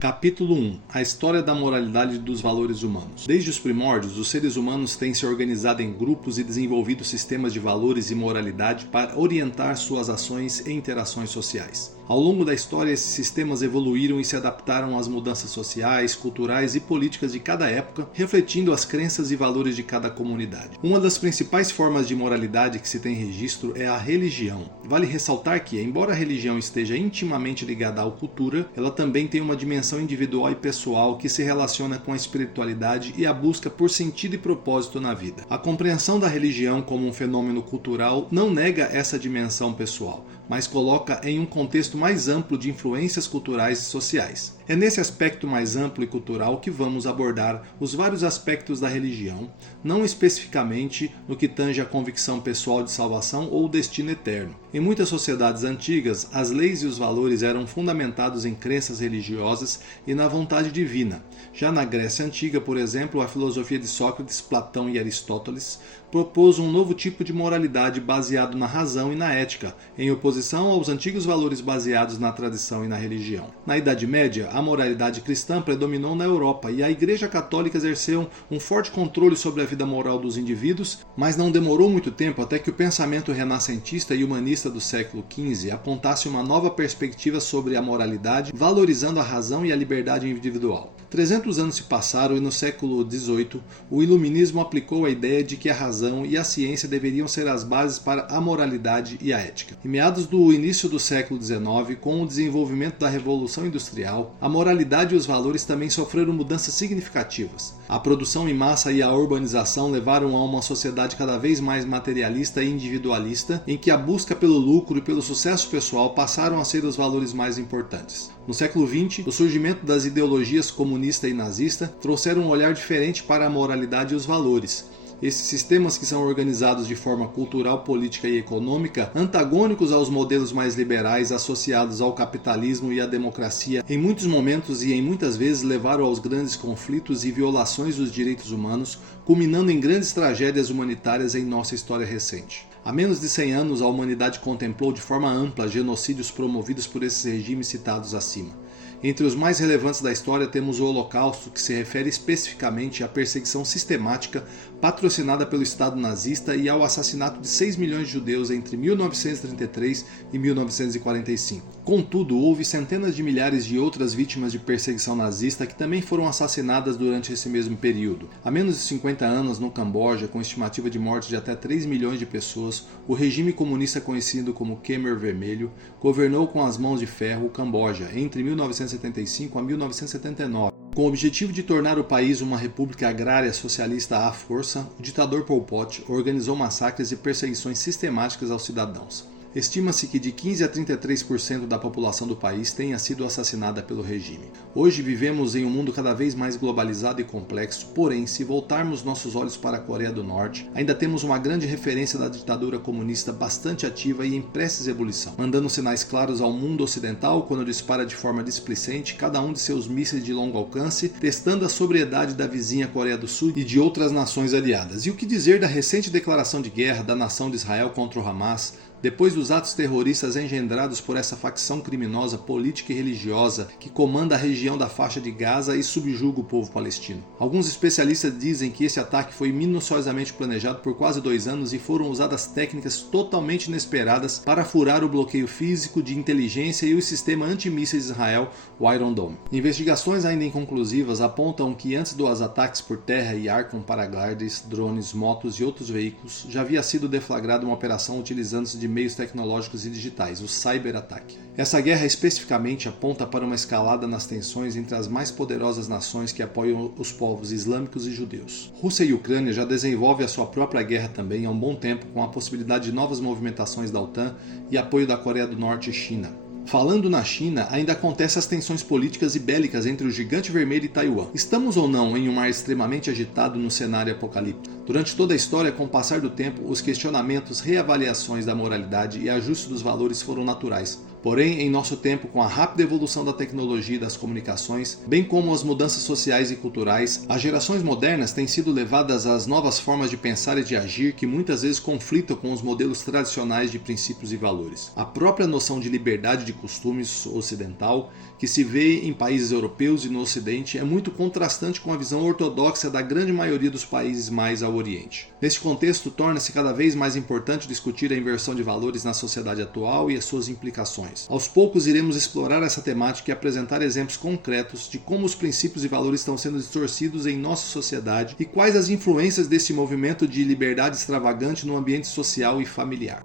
Capítulo 1. A história da moralidade e dos valores humanos. Desde os primórdios, os seres humanos têm se organizado em grupos e desenvolvido sistemas de valores e moralidade para orientar suas ações e interações sociais. Ao longo da história, esses sistemas evoluíram e se adaptaram às mudanças sociais, culturais e políticas de cada época, refletindo as crenças e valores de cada comunidade. Uma das principais formas de moralidade que se tem registro é a religião. Vale ressaltar que, embora a religião esteja intimamente ligada à cultura, ela também tem uma dimensão individual e pessoal que se relaciona com a espiritualidade e a busca por sentido e propósito na vida. A compreensão da religião como um fenômeno cultural não nega essa dimensão pessoal, mas coloca em um contexto mais amplo de influências culturais e sociais. É nesse aspecto mais amplo e cultural que vamos abordar os vários aspectos da religião, não especificamente no que tange à convicção pessoal de salvação ou destino eterno. Em muitas sociedades antigas, as leis e os valores eram fundamentados em crenças religiosas e na vontade divina. Já na Grécia Antiga, por exemplo, a filosofia de Sócrates, Platão e Aristóteles propôs um novo tipo de moralidade baseado na razão e na ética, em oposição aos antigos valores baseados na tradição e na religião. Na Idade Média, a moralidade cristã predominou na Europa e a Igreja Católica exerceu um forte controle sobre a vida moral dos indivíduos, mas não demorou muito tempo até que o pensamento renascentista e humanista do século XV apontasse uma nova perspectiva sobre a moralidade, valorizando a razão e a liberdade individual. 300 anos se passaram e no século XVIII o iluminismo aplicou a ideia de que a razão e a ciência deveriam ser as bases para a moralidade e a ética. Em meados do início do século XIX, com o desenvolvimento da Revolução Industrial, a moralidade e os valores também sofreram mudanças significativas. A produção em massa e a urbanização levaram a uma sociedade cada vez mais materialista e individualista, em que a busca pelo lucro e pelo sucesso pessoal passaram a ser os valores mais importantes. No século XX, o surgimento das ideologias comunista e nazista trouxeram um olhar diferente para a moralidade e os valores. Esses sistemas, que são organizados de forma cultural, política e econômica, antagônicos aos modelos mais liberais associados ao capitalismo e à democracia, em muitos momentos e em muitas vezes levaram aos grandes conflitos e violações dos direitos humanos, culminando em grandes tragédias humanitárias em nossa história recente. Há menos de 100 anos, a humanidade contemplou de forma ampla genocídios promovidos por esses regimes citados acima. Entre os mais relevantes da história temos o Holocausto, que se refere especificamente à perseguição sistemática patrocinada pelo Estado nazista e ao assassinato de 6 milhões de judeus entre 1933 e 1945. Contudo, houve centenas de milhares de outras vítimas de perseguição nazista que também foram assassinadas durante esse mesmo período. Há menos de 50 anos, no Camboja, com estimativa de morte de até 3 milhões de pessoas, o regime comunista conhecido como Khmer Vermelho governou com as mãos de ferro o Camboja entre 1975 a 1979. Com o objetivo de tornar o país uma república agrária socialista à força, o ditador Pol Pot organizou massacres e perseguições sistemáticas aos cidadãos. Estima-se que de 15 a 33% da população do país tenha sido assassinada pelo regime. Hoje vivemos em um mundo cada vez mais globalizado e complexo, porém, se voltarmos nossos olhos para a Coreia do Norte, ainda temos uma grande referência da ditadura comunista bastante ativa e em prestes ebulição, mandando sinais claros ao mundo ocidental quando dispara de forma displicente cada um de seus mísseis de longo alcance, testando a sobriedade da vizinha Coreia do Sul e de outras nações aliadas. E o que dizer da recente declaração de guerra da nação de Israel contra o Hamas, depois dos atos terroristas engendrados por essa facção criminosa política e religiosa que comanda a região da faixa de Gaza e subjuga o povo palestino. Alguns especialistas dizem que esse ataque foi minuciosamente planejado por quase 2 anos e foram usadas técnicas totalmente inesperadas para furar o bloqueio físico de inteligência e o sistema antimísseis de Israel, o Iron Dome. Investigações ainda inconclusivas apontam que antes dos ataques por terra e ar com paragliders, drones, motos e outros veículos, já havia sido deflagrada uma operação utilizando-se de meios tecnológicos e digitais, o cyberataque. Essa guerra especificamente aponta para uma escalada nas tensões entre as mais poderosas nações que apoiam os povos islâmicos e judeus. Rússia e Ucrânia já desenvolvem a sua própria guerra também há um bom tempo, com a possibilidade de novas movimentações da OTAN e apoio da Coreia do Norte e China. Falando na China, ainda acontecem as tensões políticas e bélicas entre o Gigante Vermelho e Taiwan. Estamos ou não em um mar extremamente agitado no cenário apocalíptico? Durante toda a história, com o passar do tempo, os questionamentos, reavaliações da moralidade e ajustes dos valores foram naturais. Porém, em nosso tempo, com a rápida evolução da tecnologia e das comunicações, bem como as mudanças sociais e culturais, as gerações modernas têm sido levadas às novas formas de pensar e de agir que muitas vezes conflitam com os modelos tradicionais de princípios e valores. A própria noção de liberdade de costumes ocidental, que se vê em países europeus e no Ocidente, é muito contrastante com a visão ortodoxa da grande maioria dos países mais ao Oriente. Neste contexto, torna-se cada vez mais importante discutir a inversão de valores na sociedade atual e as suas implicações. Aos poucos iremos explorar essa temática e apresentar exemplos concretos de como os princípios e valores estão sendo distorcidos em nossa sociedade e quais as influências desse movimento de liberdade extravagante no ambiente social e familiar.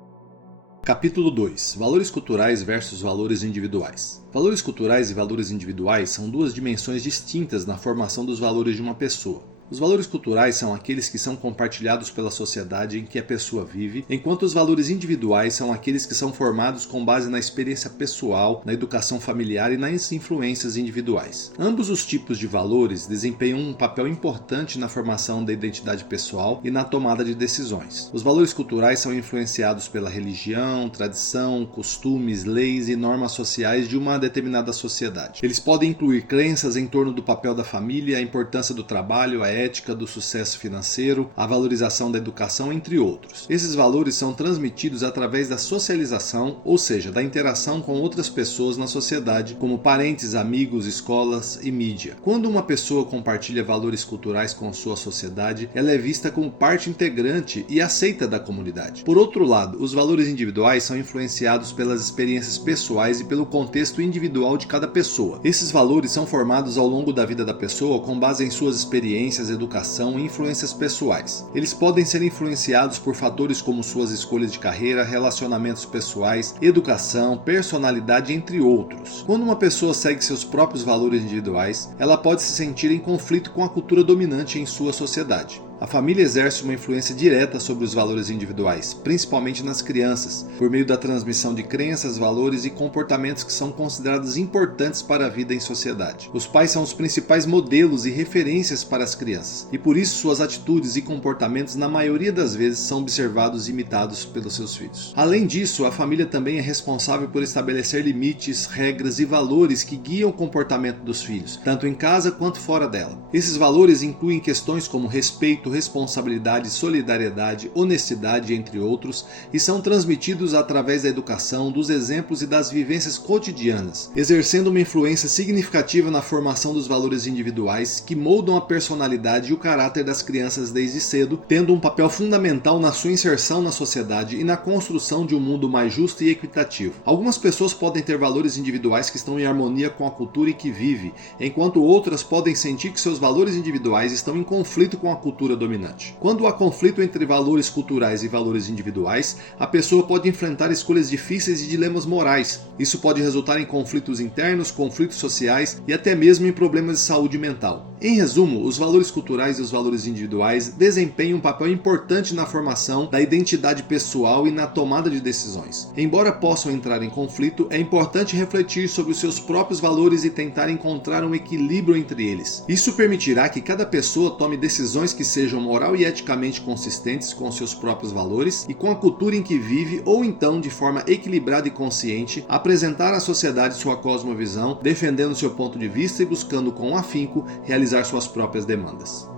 Capítulo 2. Valores culturais versus valores individuais. Valores culturais e valores individuais são duas dimensões distintas na formação dos valores de uma pessoa. Os valores culturais são aqueles que são compartilhados pela sociedade em que a pessoa vive, enquanto os valores individuais são aqueles que são formados com base na experiência pessoal, na educação familiar e nas influências individuais. Ambos os tipos de valores desempenham um papel importante na formação da identidade pessoal e na tomada de decisões. Os valores culturais são influenciados pela religião, tradição, costumes, leis e normas sociais de uma determinada sociedade. Eles podem incluir crenças em torno do papel da família, a importância do trabalho, a ética, do sucesso financeiro, a valorização da educação, entre outros. Esses valores são transmitidos através da socialização, ou seja, da interação com outras pessoas na sociedade, como parentes, amigos, escolas e mídia. Quando uma pessoa compartilha valores culturais com sua sociedade, ela é vista como parte integrante e aceita da comunidade. Por outro lado, os valores individuais são influenciados pelas experiências pessoais e pelo contexto individual de cada pessoa. Esses valores são formados ao longo da vida da pessoa com base em suas experiências, educação e influências pessoais. Eles podem ser influenciados por fatores como suas escolhas de carreira, relacionamentos pessoais, educação, personalidade, entre outros. Quando uma pessoa segue seus próprios valores individuais, ela pode se sentir em conflito com a cultura dominante em sua sociedade. A família exerce uma influência direta sobre os valores individuais, principalmente nas crianças, por meio da transmissão de crenças, valores e comportamentos que são considerados importantes para a vida em sociedade. Os pais são os principais modelos e referências para as crianças, e por isso suas atitudes e comportamentos na maioria das vezes são observados e imitados pelos seus filhos. Além disso, a família também é responsável por estabelecer limites, regras e valores que guiam o comportamento dos filhos, tanto em casa quanto fora dela. Esses valores incluem questões como respeito, responsabilidade, solidariedade, honestidade, entre outros, e são transmitidos através da educação, dos exemplos e das vivências cotidianas, exercendo uma influência significativa na formação dos valores individuais que moldam a personalidade e o caráter das crianças desde cedo, tendo um papel fundamental na sua inserção na sociedade e na construção de um mundo mais justo e equitativo. Algumas pessoas podem ter valores individuais que estão em harmonia com a cultura em que vive, enquanto outras podem sentir que seus valores individuais estão em conflito com a cultura dominante. Quando há conflito entre valores culturais e valores individuais, a pessoa pode enfrentar escolhas difíceis e dilemas morais. Isso pode resultar em conflitos internos, conflitos sociais e até mesmo em problemas de saúde mental. Em resumo, os valores culturais e os valores individuais desempenham um papel importante na formação da identidade pessoal e na tomada de decisões. Embora possam entrar em conflito, é importante refletir sobre os seus próprios valores e tentar encontrar um equilíbrio entre eles. Isso permitirá que cada pessoa tome decisões que sejam moral e eticamente consistentes com seus próprios valores e com a cultura em que vive, ou então, de forma equilibrada e consciente, apresentar à sociedade sua cosmovisão, defendendo seu ponto de vista e buscando com afinco realizar suas próprias demandas.